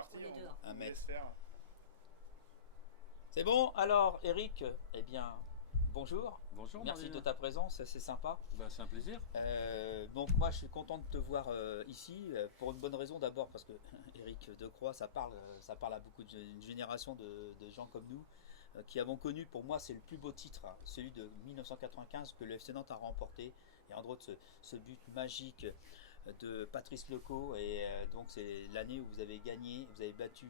parti, On est on dehors. vous Un mètre. laisse faire. C'est bon, alors Eric, eh bien, bonjour. Bonjour Merci Marlène. de ta présence, c'est sympa. C'est un plaisir. Donc moi je suis content de te voir ici, pour une bonne raison d'abord parce que Eric Decroix, ça parle à beaucoup une génération de gens comme nous qui avons connu, pour moi c'est le plus beau titre, hein, celui de 1995 que le FC Nantes a remporté, et entre autres ce but magique de Patrice Lecaux, et donc c'est l'année où vous avez gagné, vous avez battu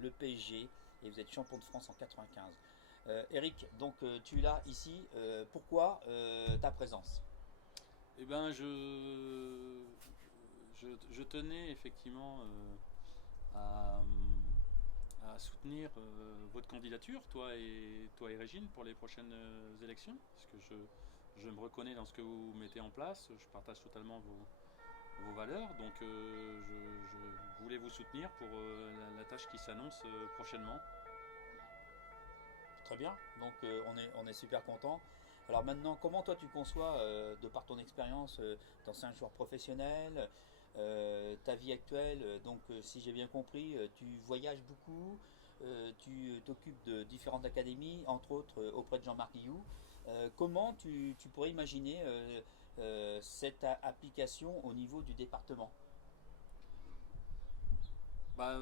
le PSG et vous êtes champion de France en 95. Eric, donc tu es là ici, pourquoi ta présence? Eh ben, je tenais effectivement à, à soutenir votre candidature, toi et Régine, pour les prochaines élections, parce que je me reconnais dans ce que vous mettez en place, je partage totalement vos valeurs, donc je voulais vous soutenir pour la tâche qui s'annonce prochainement. Très bien, donc on est super content. Alors maintenant, comment toi tu conçois, de par ton expérience d'ancien joueur professionnel, ta vie actuelle, donc si j'ai bien compris, tu voyages beaucoup, tu t'occupes de différentes académies, entre autres auprès de Jean-Marc Guillou. Comment tu pourrais imaginer cette application au niveau du département? Bah,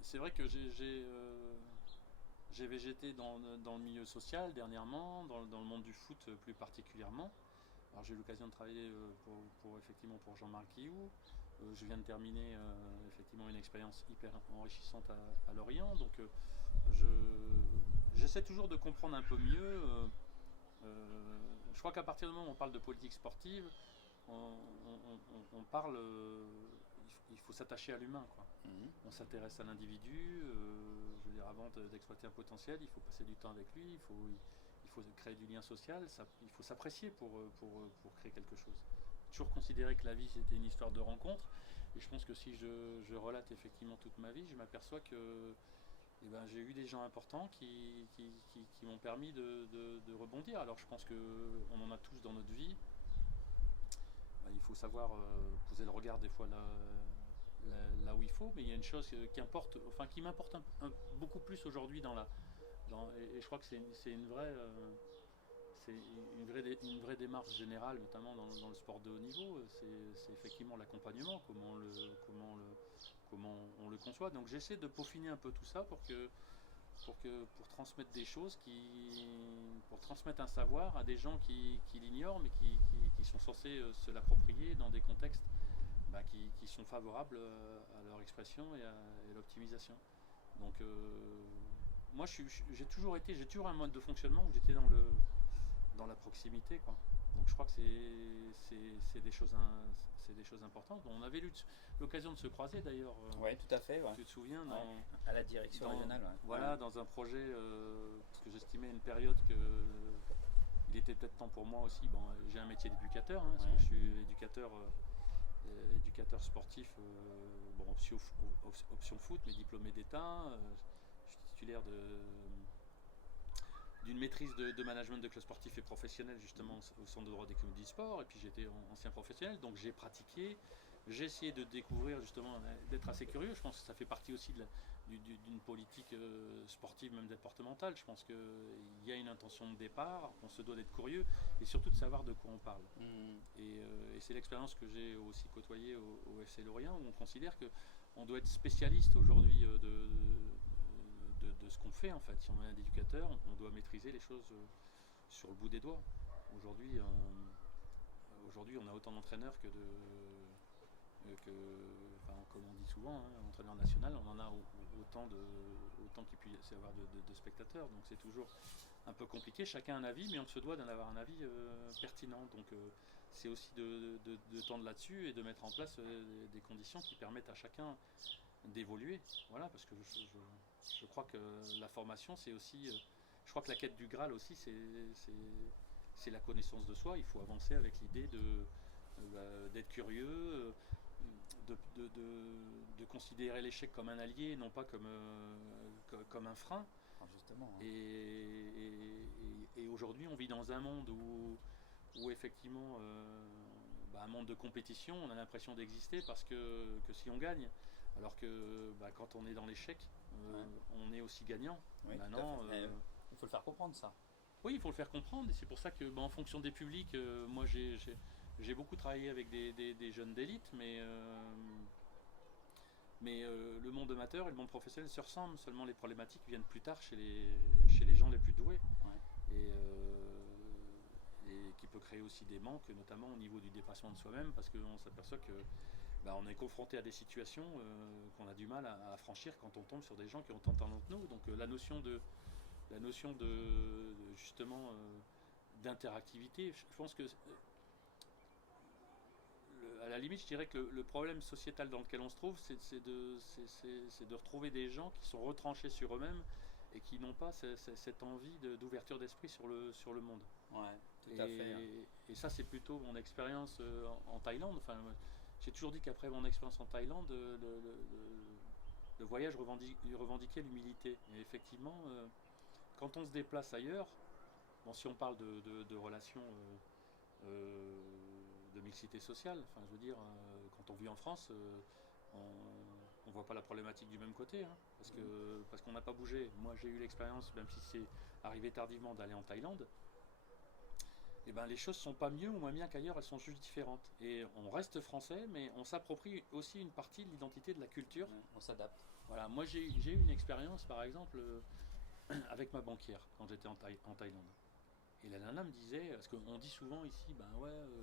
c'est vrai que j'ai végété dans le milieu social dernièrement, dans le monde du foot plus particulièrement. Alors j'ai eu l'occasion de travailler effectivement pour Jean-Marc Guillou. Je viens de terminer effectivement une expérience hyper enrichissante à Lorient. Donc je, j'essaie toujours de comprendre un peu mieux. Je crois qu'à partir du moment où on parle de politique sportive, on parle, il faut s'attacher à l'humain, quoi. Mhm. On s'intéresse à l'individu. Je veux dire, avant d'exploiter un potentiel, il faut passer du temps avec lui. Il faut créer du lien social. Il faut s'apprécier pour créer quelque chose. Toujours considérer que la vie c'était une histoire de rencontres. Et je pense que si je relate effectivement toute ma vie, je m'aperçois que eh ben, j'ai eu des gens importants qui m'ont permis de rebondir. Alors je pense qu'on en a tous dans notre vie. Il faut savoir poser le regard des fois là où il faut, mais il y a une chose qui m'importe beaucoup plus aujourd'hui et je crois que c'est une vraie démarche générale, notamment dans le sport de haut niveau. C'est effectivement l'accompagnement, comment on le conçoit. Donc j'essaie de peaufiner un peu tout ça pour transmettre des choses, pour transmettre un savoir à des gens qui l'ignorent, mais qui sont censés se l'approprier dans des contextes qui sont favorables à leur expression et à l'optimisation. Donc moi j'ai toujours un mode de fonctionnement où j'étais dans la proximité, quoi. Donc je crois que c'est des choses importantes. On avait eu l'occasion de se croiser d'ailleurs. Oui, tout à fait. Ouais. Tu te souviens Ouais. À la direction régionale. Ouais. Voilà, dans un projet parce que j'estimais à une période que il était peut-être temps pour moi aussi. Bon, j'ai un métier d'éducateur, parce que je suis éducateur sportif, option foot, mais diplômé d'État. Je suis titulaire d'une maîtrise de management de club sportif et professionnel justement au centre de droit d'économie du sport, et puis j'étais ancien professionnel, donc j'ai pratiqué, j'ai essayé de découvrir justement, d'être assez curieux. Je pense que ça fait partie aussi d'une politique sportive, même départementale. Je pense qu'il y a une intention de départ, on se doit d'être curieux et surtout de savoir de quoi on parle. Et c'est l'expérience que j'ai aussi côtoyée au FC Lorient, où on considère qu'on doit être spécialiste aujourd'hui de ce qu'on fait en fait. Si on est un éducateur, on doit maîtriser les choses sur le bout des doigts. Aujourd'hui, on a autant d'entraîneurs comme on dit souvent, entraîneur national, on en a autant qu'il puisse y avoir de spectateurs. Donc c'est toujours un peu compliqué. Chacun a un avis, mais on se doit d'en avoir un avis pertinent. Donc c'est aussi de tendre là-dessus et de mettre en place des conditions qui permettent à chacun d'évoluer. Voilà, parce que je crois que la formation, c'est aussi, je crois que la quête du Graal aussi, c'est la connaissance de soi. Il faut avancer avec l'idée d'être curieux, de considérer l'échec comme un allié, non pas comme un frein. Justement. Hein. Et aujourd'hui, on vit dans un monde où effectivement, un monde de compétition, on a l'impression d'exister parce que si on gagne. Alors que quand on est dans l'échec, on est aussi gagnant. Oui, Maintenant, il faut le faire comprendre ça. oui, il faut le faire comprendre, et c'est pour ça que en fonction des publics, moi j'ai beaucoup travaillé avec des jeunes d'élite, mais le monde amateur et le monde professionnel se ressemblent, seulement les problématiques viennent plus tard chez les gens les plus doués. Ouais. Et qui peut créer aussi des manques, notamment au niveau du dépassement de soi-même, parce qu'on s'aperçoit que on est confronté à des situations qu'on a du mal à franchir quand on tombe sur des gens qui ont tant de talent que nous. Donc la notion de justement d'interactivité, je pense que à la limite, je dirais que le problème sociétal dans lequel on se trouve, c'est de retrouver des gens qui sont retranchés sur eux-mêmes et qui n'ont pas cette envie d'ouverture d'esprit sur le monde. Ouais, tout à fait. Et ça, c'est plutôt mon expérience en Thaïlande. Enfin, j'ai toujours dit qu'après mon expérience en Thaïlande, le voyage revendiquait l'humilité. Et effectivement, quand on se déplace ailleurs, bon, si on parle de relations de mixité sociale, enfin, je veux dire, quand on vit en France, on ne voit pas la problématique du même côté, hein, parce qu'on n'a pas bougé. Moi, j'ai eu l'expérience, même si c'est arrivé tardivement, d'aller en Thaïlande. Et les choses sont pas mieux ou moins bien qu'ailleurs, elles sont juste différentes. Et on reste français, mais on s'approprie aussi une partie de l'identité de la culture. Ouais, on s'adapte. Voilà, moi j'ai eu une expérience, par exemple, avec ma banquière quand j'étais en Thaïlande. Et la nana me disait, parce qu'on dit souvent ici,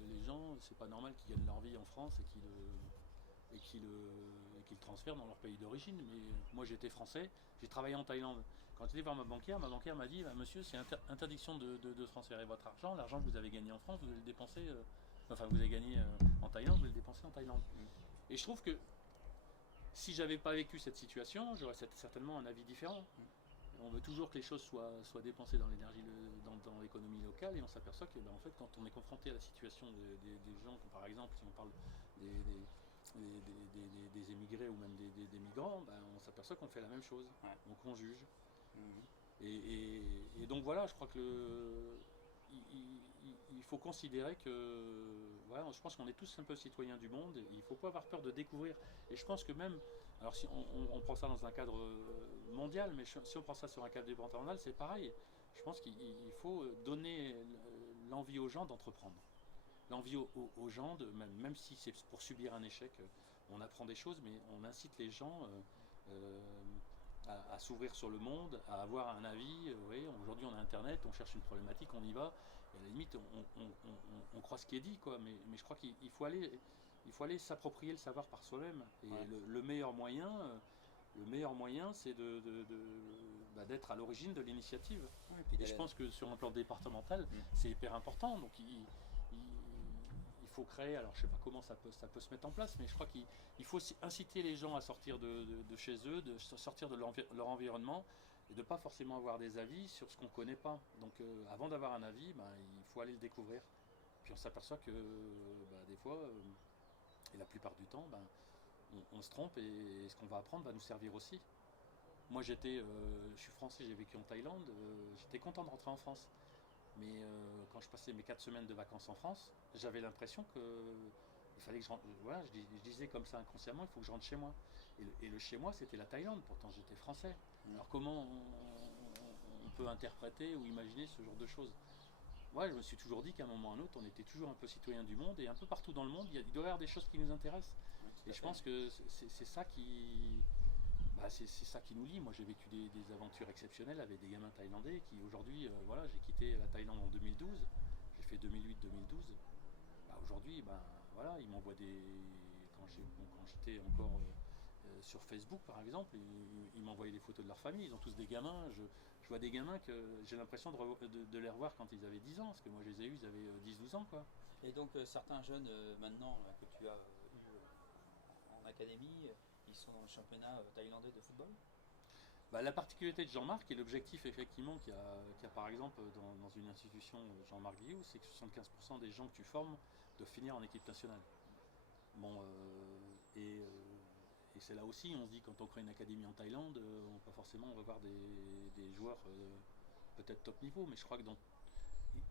les gens, c'est pas normal qu'ils gagnent leur vie en France et qu'ils le transfèrent dans leur pays d'origine. Mais moi j'étais français, j'ai travaillé en Thaïlande. Quand j'étais voir ma banquière m'a dit, monsieur, c'est interdiction de transférer votre argent. L'argent que vous avez gagné en France, vous allez le dépenser, vous avez gagné en Thaïlande, vous allez le dépenser en Thaïlande. Et je trouve que si j'avais pas vécu cette situation, j'aurais certainement un avis différent. On veut toujours que les choses soient dépensées dans l'énergie, dans l'économie locale, et on s'aperçoit que en fait, quand on est confronté à la situation des gens, par exemple, si on parle des émigrés ou même des migrants, on s'aperçoit qu'on fait la même chose, donc on juge. Et donc voilà, je crois que il faut considérer que je pense qu'on est tous un peu citoyens du monde, et il ne faut pas avoir peur de découvrir. Et je pense que même, alors si on prend ça dans un cadre mondial, mais si on prend ça sur un cadre départemental, c'est pareil. Je pense qu'il faut donner l'envie aux gens d'entreprendre. L'envie aux gens, même si c'est pour subir un échec, on apprend des choses, mais on incite les gens à s'ouvrir sur le monde, à avoir un avis. Aujourd'hui on a Internet, on cherche une problématique, on y va, et à la limite on croit ce qui est dit, quoi. Mais je crois qu'il faut aller s'approprier le savoir par soi-même. Et le meilleur moyen, c'est d'être à l'origine de l'initiative. Et je pense que sur un plan départemental, c'est hyper important. Donc il faut créer, alors je sais pas comment ça peut se mettre en place, mais je crois qu'il faut inciter les gens à sortir de chez eux, de sortir de leur environnement, et de pas forcément avoir des avis sur ce qu'on connaît pas. Donc avant d'avoir un avis, il faut aller le découvrir. Puis on s'aperçoit que des fois, et la plupart du temps, on se trompe, et ce qu'on va apprendre va nous servir aussi. Moi je suis français, j'ai vécu en Thaïlande, j'étais content de rentrer en France. Mais quand je passais mes 4 semaines de vacances en France, j'avais l'impression que il fallait que je rentre. Voilà, je disais comme ça inconsciemment, il faut que je rentre chez moi. Et le chez moi, c'était la Thaïlande, pourtant j'étais français. Alors comment on peut interpréter ou imaginer ce genre de choses? Moi, je me suis toujours dit qu'à un moment ou à un autre, on était toujours un peu citoyen du monde, et un peu partout dans le monde, il doit y avoir des choses qui nous intéressent. Et je pense que c'est ça qui... c'est ça qui nous lie. Moi j'ai vécu des aventures exceptionnelles avec des gamins thaïlandais qui aujourd'hui, j'ai quitté la Thaïlande en 2012, j'ai fait 2008-2012. Aujourd'hui, ils m'envoient quand j'étais encore sur Facebook par exemple, ils m'envoyaient des photos de leur famille, ils ont tous des gamins. Je vois des gamins que j'ai l'impression de les revoir quand ils avaient 10 ans, parce que moi je les ai eus, ils avaient 10-12 ans, quoi. Et donc certains jeunes maintenant que tu as eu en académie, ils sont dans le championnat thaïlandais de football? La particularité de Jean-Marc et l'objectif effectivement qu'il y a par exemple dans une institution Jean-Marc Guillou, c'est que 75% des gens que tu formes doivent finir en équipe nationale. Bon, et c'est là aussi, on se dit, quand on crée une académie en Thaïlande, on va voir des joueurs peut-être top niveau, mais je crois que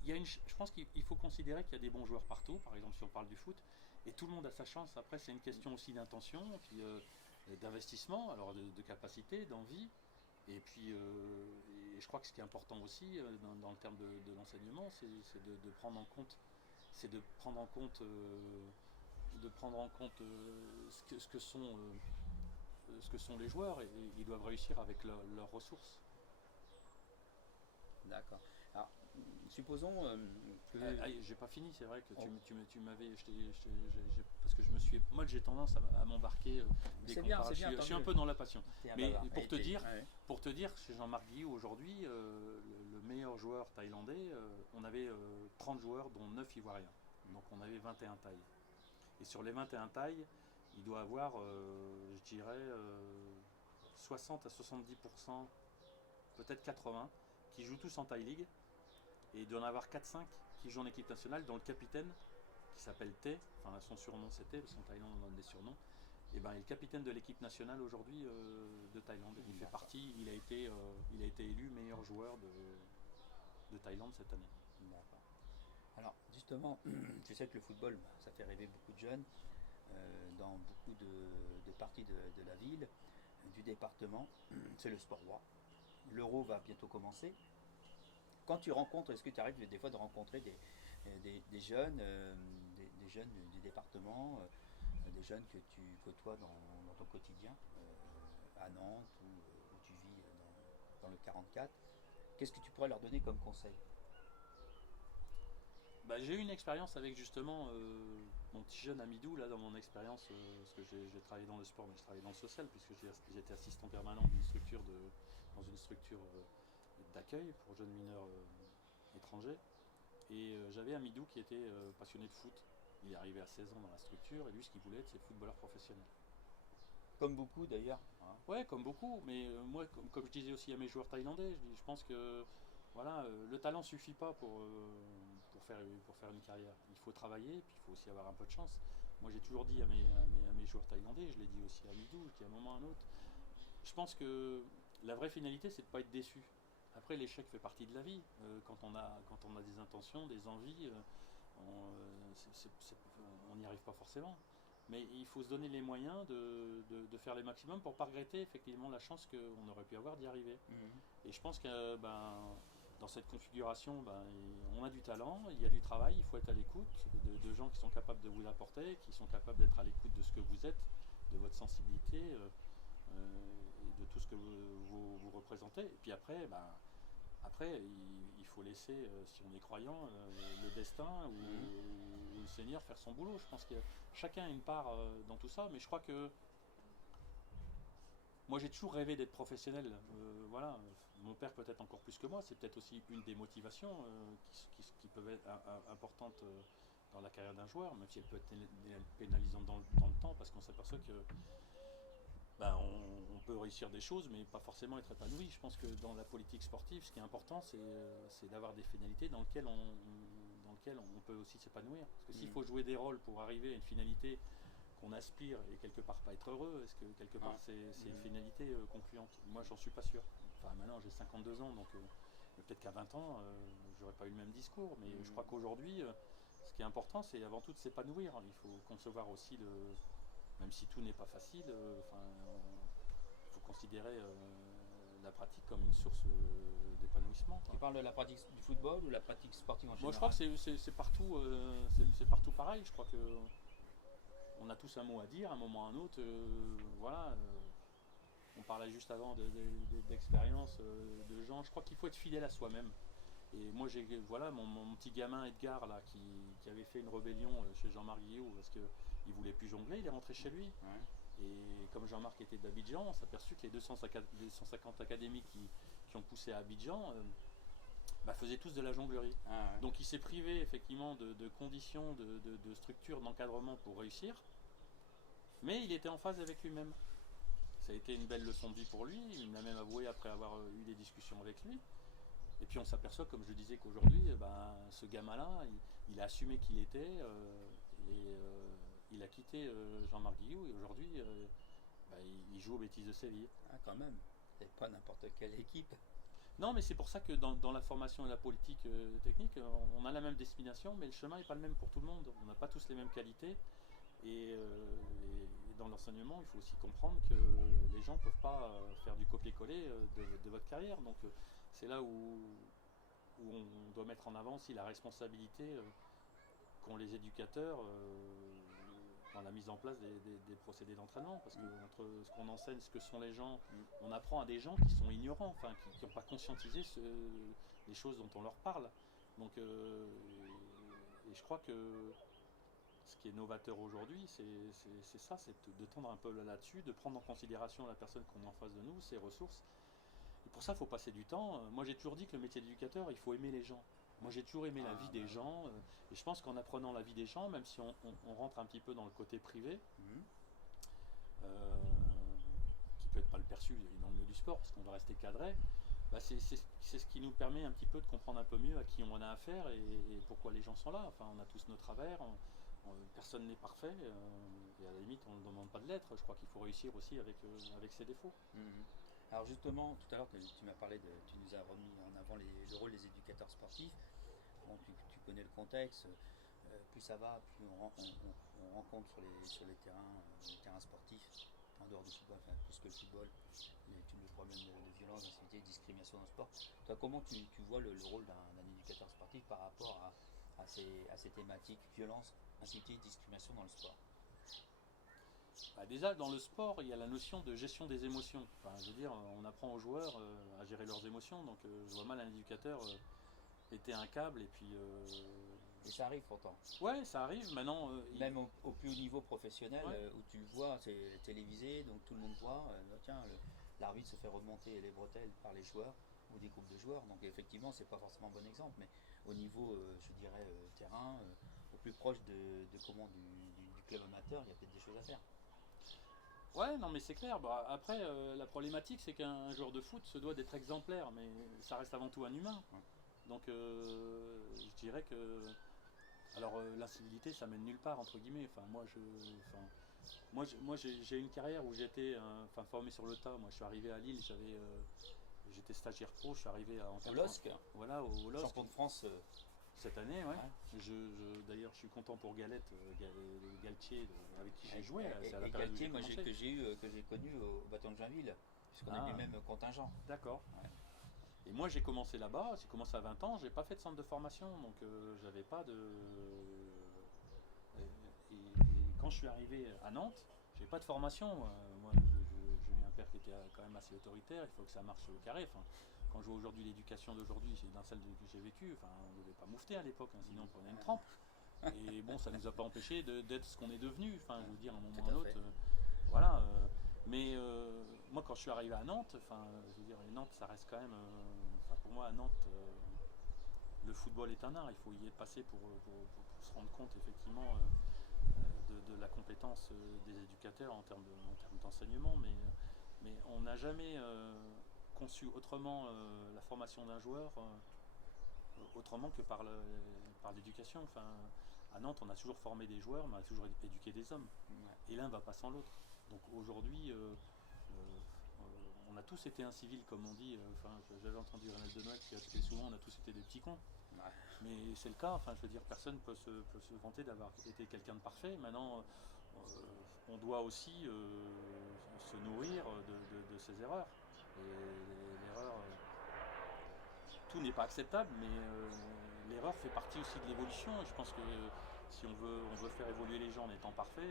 je pense qu'il faut considérer qu'il y a des bons joueurs partout. Par exemple, si on parle du foot, et tout le monde a sa chance. Après, c'est une question aussi d'intention. Puis d'investissement, alors de capacité, d'envie. Et puis, et je crois que ce qui est important aussi dans le terme de l'enseignement, c'est de prendre en compte, c'est de prendre en compte ce que sont les joueurs et ils doivent réussir avec leurs ressources. D'accord. Alors, supposons que. J'ai pas fini, c'est vrai que tu m'avais. Parce que je me suis. Moi, j'ai tendance à m'embarquer dès qu'on parle. Je suis un peu dans la passion. Mais pour te dire, chez Jean-Marc Guillou aujourd'hui, le meilleur joueur thaïlandais, on avait 30 joueurs, dont 9 ivoiriens. Donc on avait 21 tailles. Et sur les 21 tailles, il doit avoir, je dirais, 60 à 70%, peut-être 80%, qui jouent tous en Thai League. Et il doit en avoir 4-5 qui jouent en équipe nationale, dont le capitaine, qui s'appelle Thé, enfin son surnom c'est Thé, parce qu'en Thaïlande on donne des surnoms, et ben il est le capitaine de l'équipe nationale aujourd'hui de Thaïlande. Il fait partie, il a été élu meilleur joueur de Thaïlande cette année. D'accord. Alors justement, tu sais que le football, ça fait rêver beaucoup de jeunes dans beaucoup de parties de la ville, du département. C'est le sport roi. L'Euro va bientôt commencer. Quand tu rencontres, est-ce que tu arrives des fois de rencontrer des jeunes, des jeunes du département, des jeunes que tu côtoies dans ton quotidien, à Nantes où tu vis dans le 44? Qu'est-ce que tu pourrais leur donner comme conseil? Bah, j'ai eu une expérience avec justement mon petit jeune Amidou, là dans mon expérience, parce que j'ai travaillé dans le sport, mais je travaillé dans le social, puisque j'étais assistant permanent dans une structure d'accueil pour jeunes mineurs étrangers. Et j'avais Amidou qui était passionné de foot. Il est arrivé à 16 ans dans la structure, et lui ce qu'il voulait c'est footballeur professionnel. Comme beaucoup d'ailleurs. Hein. Ouais, comme beaucoup, mais moi, comme je disais aussi à mes joueurs thaïlandais, je pense que voilà, le talent suffit pas pour faire une carrière. Il faut travailler, puis il faut aussi avoir un peu de chance. Moi, j'ai toujours dit à mes joueurs thaïlandais, je l'ai dit aussi à Midou, je dis à un moment ou à un autre, je pense que la vraie finalité, c'est de ne pas être déçu. Après, l'échec fait partie de la vie. Quand on a des intentions, des envies, on n'y arrive pas forcément. Mais il faut se donner les moyens de faire les maximums pour ne pas regretter effectivement la chance qu'on aurait pu avoir d'y arriver. Et je pense que dans cette configuration, on a du talent, il y a du travail, il faut être à l'écoute de gens qui sont capables de vous apporter, qui sont capables d'être à l'écoute de ce que vous êtes, de votre sensibilité et de tout ce que vous représentez. Et puis après, il faut laisser, si on est croyant, le destin ou le Seigneur faire son boulot. Je pense que chacun a une part dans tout ça, mais je crois que moi j'ai toujours rêvé d'être professionnel. Voilà, mon père peut-être encore plus que moi, c'est peut-être aussi une des motivations qui peuvent être importantes dans la carrière d'un joueur, même si elle peut être pénalisante dans le temps, parce qu'on s'aperçoit que on peut réussir des choses, mais pas forcément être épanoui. Je pense que dans la politique sportive, ce qui est important, c'est d'avoir des finalités dans lesquelles on peut aussi s'épanouir. Parce que s'il faut jouer des rôles pour arriver à une finalité qu'on aspire et quelque part pas être heureux, est-ce que quelque part c'est une finalité concluante? Moi, j'en suis pas sûr. Enfin, maintenant j'ai 52 ans, donc peut-être qu'à 20 ans, j'aurais pas eu le même discours. Mais je crois qu'aujourd'hui, ce qui est important, c'est avant tout de s'épanouir. Il faut concevoir aussi même si tout n'est pas facile, il faut considérer la pratique comme une source d'épanouissement. Tu parles de la pratique du football ou la pratique sportive en général? Moi, je crois que c'est partout, c'est partout pareil. Je crois que on a tous un mot à dire, à un moment ou à un autre. On parlait juste avant d'expérience de gens. Je crois qu'il faut être fidèle à soi-même. Et moi, j'ai mon petit gamin Edgar là, qui avait fait une rébellion chez Jean-Marc Guillou parce qu'il voulait plus jongler, il est rentré chez lui. Ouais. Et comme Jean-Marc était d'Abidjan, on s'est aperçu que les 250 académies qui ont poussé à Abidjan faisaient tous de la jonglerie. Ah ouais. Donc il s'est privé effectivement de conditions, de structures, d'encadrement pour réussir, mais il était en phase avec lui-même. Ça a été une belle leçon de vie pour lui, il me l'a même avoué après avoir eu des discussions avec lui. Et puis on s'aperçoit, comme je disais, qu'aujourd'hui, ce gamin-là, il a assumé qui il était il a quitté Jean-Marc Guillou et aujourd'hui, il joue aux Bêtises de Séville. Ah, quand même, c'est pas n'importe quelle équipe. Non, mais c'est pour ça que dans la formation et la politique technique, on a la même destination, mais le chemin n'est pas le même pour tout le monde. On n'a pas tous les mêmes qualités. Et dans l'enseignement, il faut aussi comprendre que les gens ne peuvent pas faire du copier-coller de votre carrière. Donc c'est là où on doit mettre en avant aussi la responsabilité qu'ont les éducateurs dans la mise en place des procédés d'entraînement. Parce que entre ce qu'on enseigne, ce que sont les gens, on apprend à des gens qui sont ignorants, enfin qui n'ont pas conscientisé les choses dont on leur parle. Donc, et je crois que ce qui est novateur aujourd'hui, c'est ça, c'est de tendre un peu là-dessus, de prendre en considération la personne qu'on a en face de nous, ses ressources. Et pour ça, il faut passer du temps. Moi, j'ai toujours dit que le métier d'éducateur, il faut aimer les gens. Moi, j'ai toujours aimé la vie des gens. Et je pense qu'en apprenant la vie des gens, même si on rentre un petit peu dans le côté privé, qui peut être mal perçu dans le milieu du sport, parce qu'on va rester cadré, bah c'est ce qui nous permet un petit peu de comprendre un peu mieux à qui on a affaire et pourquoi les gens sont là. Enfin, on a tous nos travers, personne n'est parfait, et à la limite, on ne demande pas de l'être. Je crois qu'il faut réussir aussi avec ses défauts. Alors justement, tout à l'heure, tu m'as parlé tu nous as remis en avant le rôle des éducateurs sportifs. Bon, tu connais le contexte. Plus ça va, plus on rencontre sur les terrains sportifs, en dehors du football, enfin plus que le football, les problèmes de violence, d'insécurité, de discrimination dans le sport. Toi, comment tu vois le rôle d'un éducateur sportif par rapport à ces thématiques, violence, insécurité, discrimination dans le sport? Bah déjà, dans le sport, il y a la notion de gestion des émotions. Enfin, je veux dire, on apprend aux joueurs à gérer leurs émotions, donc je vois mal un éducateur péter un câble et puis... Et ça arrive pourtant. Ouais, ça arrive. Maintenant, même au plus haut niveau professionnel, où tu le vois, c'est télévisé, donc tout le monde voit. Tiens, l'arbitre se fait remonter les bretelles par les joueurs ou des groupes de joueurs. Donc effectivement, c'est pas forcément un bon exemple, mais au niveau, je dirais, terrain, au plus proche du club amateur, il y a peut-être des choses à faire. Ouais, non mais c'est clair. Bah, après, la problématique, c'est qu'un joueur de foot se doit d'être exemplaire, mais ça reste avant tout un humain. Donc je dirais que... Alors l'incivilité, ça mène nulle part, entre guillemets. Enfin, moi j'ai une carrière où j'étais formé sur le tas. Moi, je suis arrivé à Lille, j'étais stagiaire pro, je suis arrivé en LOSC. Voilà, au LOSC. Champion de France. Cette année, ouais. D'ailleurs, je suis content pour Galette, Galtier, avec qui j'ai joué. Et Galtier, moi, que j'ai connu au bâton de Joinville, puisqu'on a eu les mêmes contingents. D'accord. Ouais. Et moi, j'ai commencé là-bas, j'ai commencé à 20 ans, j'ai pas fait de centre de formation, donc j'avais pas de... Et quand je suis arrivé à Nantes, j'ai pas de formation. Moi, j'ai eu un père qui était quand même assez autoritaire, il faut que ça marche sur le carré. Enfin, quand je vois aujourd'hui l'éducation d'aujourd'hui, c'est dans celle que j'ai vécue, enfin, on ne devait pas moufter à l'époque, hein, sinon on prenait une trempe. Et bon, ça ne nous a pas empêché d'être ce qu'on est devenu, enfin, je veux dire, à un moment ou à un autre. Voilà. Mais moi, quand je suis arrivé à Nantes, je veux dire, Nantes, ça reste quand même... pour moi, à Nantes, le football est un art. Il faut y être passé pour se rendre compte, effectivement, de la compétence des éducateurs en termes d'enseignement. Mais on n'a jamais conçu autrement la formation d'un joueur, autrement que par l'éducation. Enfin, à Nantes, on a toujours formé des joueurs, mais on a toujours éduqué des hommes. Et l'un ne va pas sans l'autre. Donc aujourd'hui, on a tous été incivils, comme on dit. J'avais entendu Renald Denoët qui a dit souvent, on a tous été des petits cons. Mais c'est le cas. Enfin, je veux dire, personne ne peut se vanter d'avoir été quelqu'un de parfait. Maintenant, on doit aussi se nourrir de ses erreurs. Et l'erreur, tout n'est pas acceptable, mais l'erreur fait partie aussi de l'évolution. Et je pense que si on veut faire évoluer les gens en étant parfait,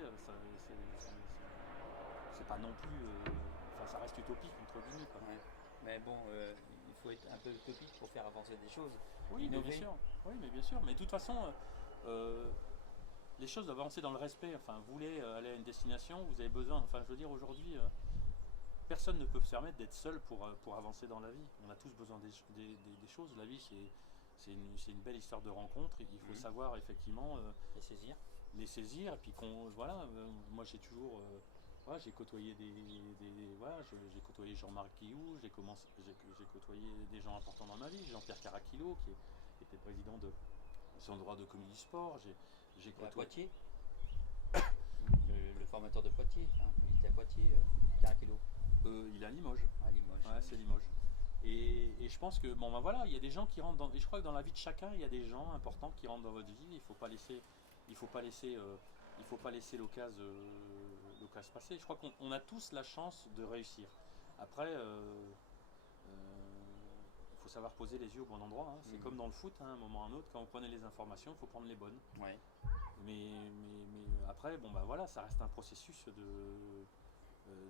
c'est pas non plus... ça reste utopique, entre guillemets. Ouais. Mais bon, il faut être un peu utopique pour faire avancer des choses. Oui, mais bien sûr. Oui, mais bien sûr. Mais de toute façon, les choses doivent avancer dans le respect. Enfin, vous voulez aller à une destination, vous avez besoin... Enfin, je veux dire, aujourd'hui, personne ne peut se permettre d'être seul pour avancer dans la vie. On a tous besoin des choses. La vie, c'est une belle histoire de rencontres. Il faut savoir, effectivement... les saisir. Et puis, moi, j'ai toujours... j'ai côtoyé j'ai côtoyé Jean-Marc Guillou, j'ai côtoyé des gens importants dans ma vie, Jean-Pierre Caraquillo qui était président de son droit de commis du sport. J'ai côtoyé Poitiers, le formateur de Poitiers, il était à Poitiers, Caraquillo. Il est à Limoges. À Limoges. Ouais, c'est Limoges. Et je pense que il y a des gens qui rentrent et je crois que dans la vie de chacun, il y a des gens importants qui rentrent dans votre vie. Il faut pas laisser l'occasion cas se passer. Je crois qu'on a tous la chance de réussir. Après, il faut savoir poser les yeux au bon endroit. Hein. C'est comme dans le foot, hein, à un moment ou à un autre, quand vous prenez les informations, il faut prendre les bonnes. Ouais. Mais après, bon, bah, voilà, ça reste un processus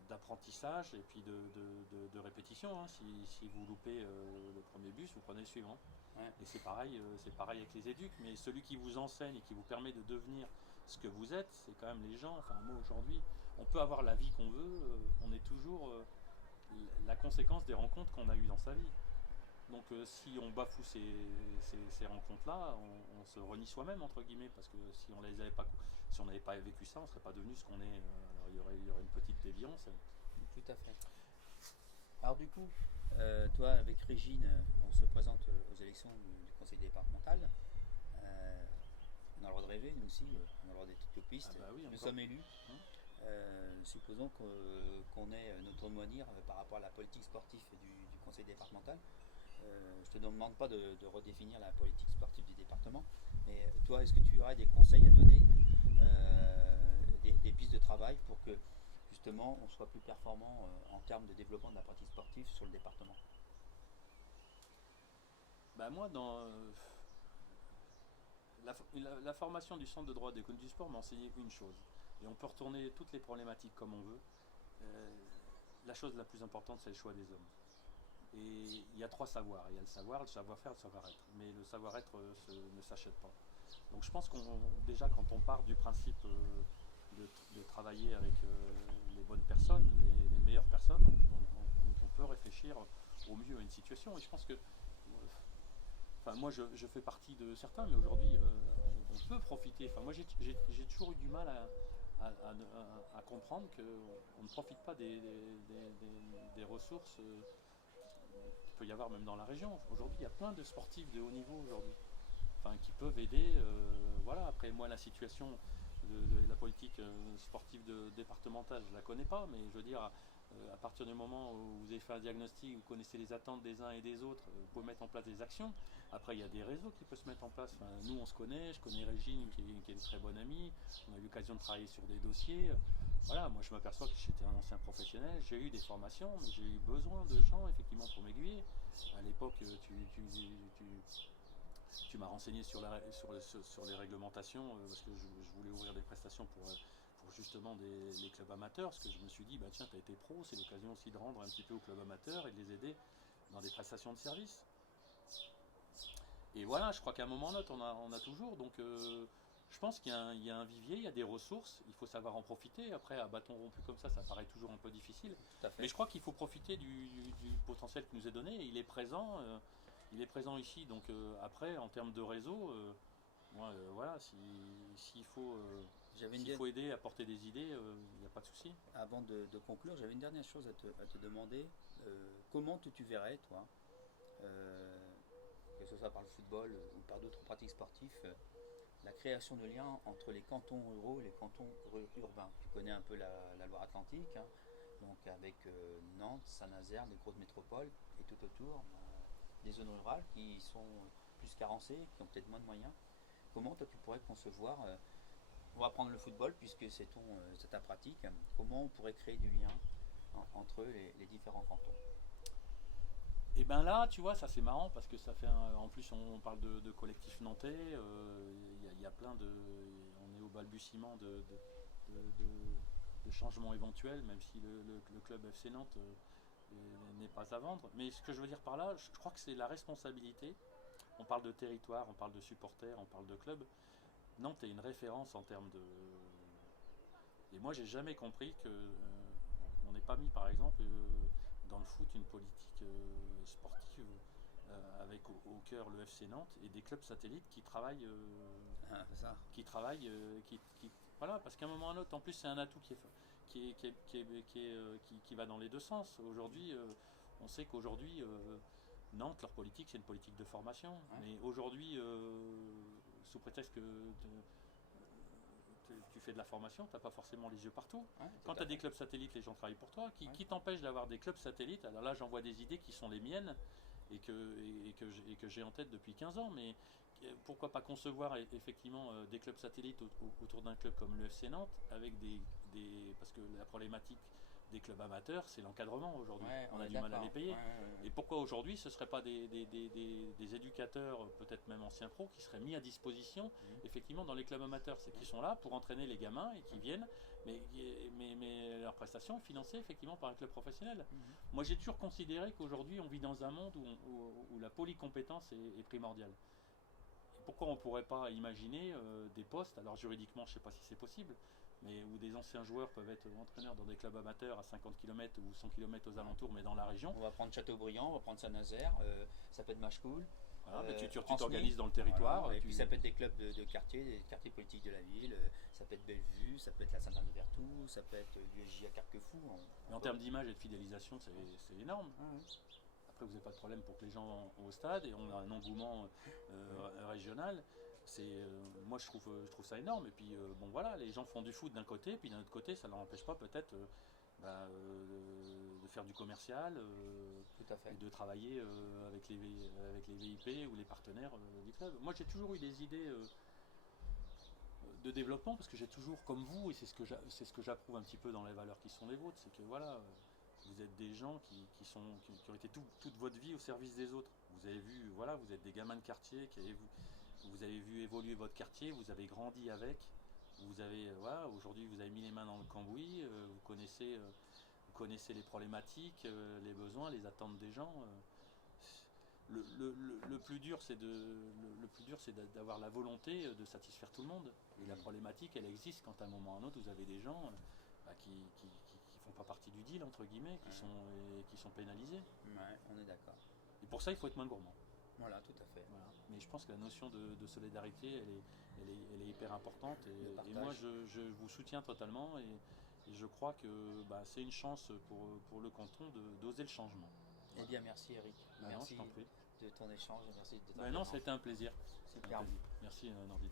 d'apprentissage et puis de répétition. Hein. Si vous loupez le premier bus, vous prenez le suivant. Ouais. Et c'est pareil avec les éducs. Mais celui qui vous enseigne et qui vous permet de devenir ce que vous êtes, c'est quand même les gens. Enfin, moi aujourd'hui, on peut avoir la vie qu'on veut, on est toujours la conséquence des rencontres qu'on a eues dans sa vie. Donc si on bafoue ces rencontres-là, on se renie soi-même entre guillemets, parce que si on n'avait pas vécu ça, on ne serait pas devenu ce qu'on est. Alors il y aurait une petite déviance. Tout à fait. Alors du coup, toi avec Régine, on se présente aux élections du conseil départemental. On a le droit de rêver, nous aussi, on a le droit d'être utopistes. Ah bah oui, nous sommes élus. Supposons qu'on ait notre mot à dire par rapport à la politique sportive du conseil départemental. Je te demande pas de redéfinir la politique sportive du département, mais toi, est-ce que tu aurais des conseils à donner, des pistes de travail pour que justement on soit plus performant en termes de développement de la pratique sportive sur le département? Bah moi, dans la formation du centre de droit d'économie du sport m'a enseigné une chose, et on peut retourner toutes les problématiques comme on veut. La chose la plus importante, c'est le choix des hommes. Et il y a trois savoirs. Il y a le savoir, le savoir-faire, le savoir-être. Mais le savoir-être ne s'achète pas. Donc je pense déjà quand on part du principe de travailler avec les bonnes personnes, les meilleures personnes, on peut réfléchir au mieux à une situation. Et je pense que, enfin moi je fais partie de certains, mais aujourd'hui on peut profiter. Enfin moi j'ai toujours eu du mal à comprendre qu'on ne profite pas des ressources qu'il peut y avoir même dans la région. Aujourd'hui, il y a plein de sportifs de haut niveau aujourd'hui, enfin, qui peuvent aider. Voilà. Après, moi, la situation de la politique sportive départementale, je ne la connais pas, mais je veux dire, à partir du moment où vous avez fait un diagnostic, vous connaissez les attentes des uns et des autres, vous pouvez mettre en place des actions. Après, il y a des réseaux qui peuvent se mettre en place. Enfin, nous, on se connaît, je connais Régine qui est une très bonne amie, on a eu l'occasion de travailler sur des dossiers. Voilà, moi je m'aperçois que j'étais un ancien professionnel, j'ai eu des formations, mais j'ai eu besoin de gens effectivement pour m'aiguiller. À l'époque, tu m'as renseigné sur les réglementations parce que je voulais ouvrir des prestations pour justement les clubs amateurs, parce que je me suis dit, bah tiens, tu as été pro, c'est l'occasion aussi de rendre un petit peu aux clubs amateurs et de les aider dans des prestations de services. Et voilà, je crois qu'à un moment ou à un autre, on a toujours. Donc je pense qu'il y a un vivier, il y a des ressources, il faut savoir en profiter. Après, à bâton rompu comme ça paraît toujours un peu difficile. Mais je crois qu'il faut profiter du potentiel qui nous est donné. Il est présent ici. Donc après, en termes de réseau, moi, voilà, s'il faut aider, apporter des idées, il n'y a pas de souci. Avant de conclure, j'avais une dernière chose à te demander. Comment tu verrais, toi, que ce soit par le football ou par d'autres pratiques sportives, la création de liens entre les cantons ruraux et les cantons urbains? Tu connais un peu la Loire-Atlantique, hein, donc avec Nantes, Saint-Nazaire, les grosses métropoles, et tout autour, des zones rurales qui sont plus carencées, qui ont peut-être moins de moyens. Comment toi tu pourrais concevoir, on va prendre le football puisque c'est ta pratique, comment on pourrait créer du lien entre les différents cantons? Et bien là, tu vois, ça c'est marrant parce que ça fait en plus on parle de collectif nantais, il y a plein de, on est au balbutiement de changements éventuels, même si le club FC Nantes n'est pas à vendre. Mais ce que je veux dire par là, je crois que c'est la responsabilité. On parle de territoire, on parle de supporters, on parle de club. Nantes est une référence en termes de. Et moi, j'ai jamais compris que on n'ait pas mis, par exemple, dans le foot, une politique sportive avec au cœur le FC Nantes et des clubs satellites qui travaillent, voilà, parce qu'à un moment ou à un autre, en plus, c'est un atout qui va dans les deux sens. Aujourd'hui, on sait qu'aujourd'hui, Nantes, leur politique, c'est une politique de formation. Ouais. Mais aujourd'hui, sous prétexte que tu fais de la formation, tu n'as pas forcément les yeux partout. Ouais, quand tu as des clubs satellites, les gens travaillent pour toi. Qui t'empêche d'avoir des clubs satellites? Alors là, j'envoie des idées qui sont les miennes et que j'ai en tête depuis 15 ans. Mais pourquoi pas concevoir effectivement des clubs satellites autour d'un club comme le FC Nantes avec des parce que la problématique des clubs amateurs, c'est l'encadrement aujourd'hui. Ouais, On on a est du mal à d'accord. les payer. Ouais. Et pourquoi aujourd'hui ce ne seraient pas des éducateurs, peut-être même anciens pros, qui seraient mis à disposition effectivement dans les clubs amateurs? C'est qu'ils sont là pour entraîner les gamins et qui viennent, mais leur prestation est financée effectivement par un club professionnel. Moi j'ai toujours considéré qu'aujourd'hui on vit dans un monde où la polycompétence est primordiale. Et pourquoi on ne pourrait pas imaginer des postes, alors juridiquement je ne sais pas si c'est possible, mais où des anciens joueurs peuvent être entraîneurs dans des clubs amateurs à 50 km ou 100 km aux alentours, mais dans la région. On va prendre Châteaubriand, on va prendre Saint-Nazaire, ça peut être Machecoul. Voilà, mais tu Ancenis, t'organises dans le territoire. voilà. Et puis ça peut être des clubs de quartier, des quartiers politiques de la ville, ça peut être Bellevue, ça peut être la Sainte-Anne-de-Vertou, ça peut être l'USJ à Carquefou. Mais en termes d'image et de fidélisation, c'est énorme. Après, vous n'avez pas de problème pour que les gens vont au stade et on a un engouement régional. Moi, je trouve ça énorme. Et puis, bon, voilà, les gens font du foot d'un côté, puis d'un autre côté, ça ne leur empêche pas peut-être de faire du commercial Tout à fait. et de travailler avec les VIP ou les partenaires du club. Moi, j'ai toujours eu des idées de développement parce que j'ai toujours, comme vous, et c'est ce que j'approuve un petit peu dans les valeurs qui sont les vôtres, c'est que voilà. Vous êtes des gens qui ont été toute votre vie au service des autres. Vous avez vu, voilà, vous êtes des gamins de quartier, vous avez vu évoluer votre quartier, vous avez grandi avec, vous avez, voilà, aujourd'hui vous avez mis les mains dans le cambouis, vous connaissez les problématiques, les besoins, les attentes des gens. Le plus dur, c'est d'avoir la volonté de satisfaire tout le monde. Et la problématique, elle existe quand à un moment ou à un autre, vous avez des gens qui font pas partie du deal, entre guillemets, qui sont pénalisés. Ouais, on est d'accord. Et pour ça, il faut être moins gourmand. Voilà, tout à fait. Voilà. Mais je pense que la notion de solidarité, elle est hyper importante. Et moi, je vous soutiens totalement. Et je crois que c'est une chance pour le canton d'oser le changement. Eh bien, merci Eric. Non, Merci je t'en prie. de ton échange et merci de ta Non, c'était un plaisir. Super. Merci Nordine.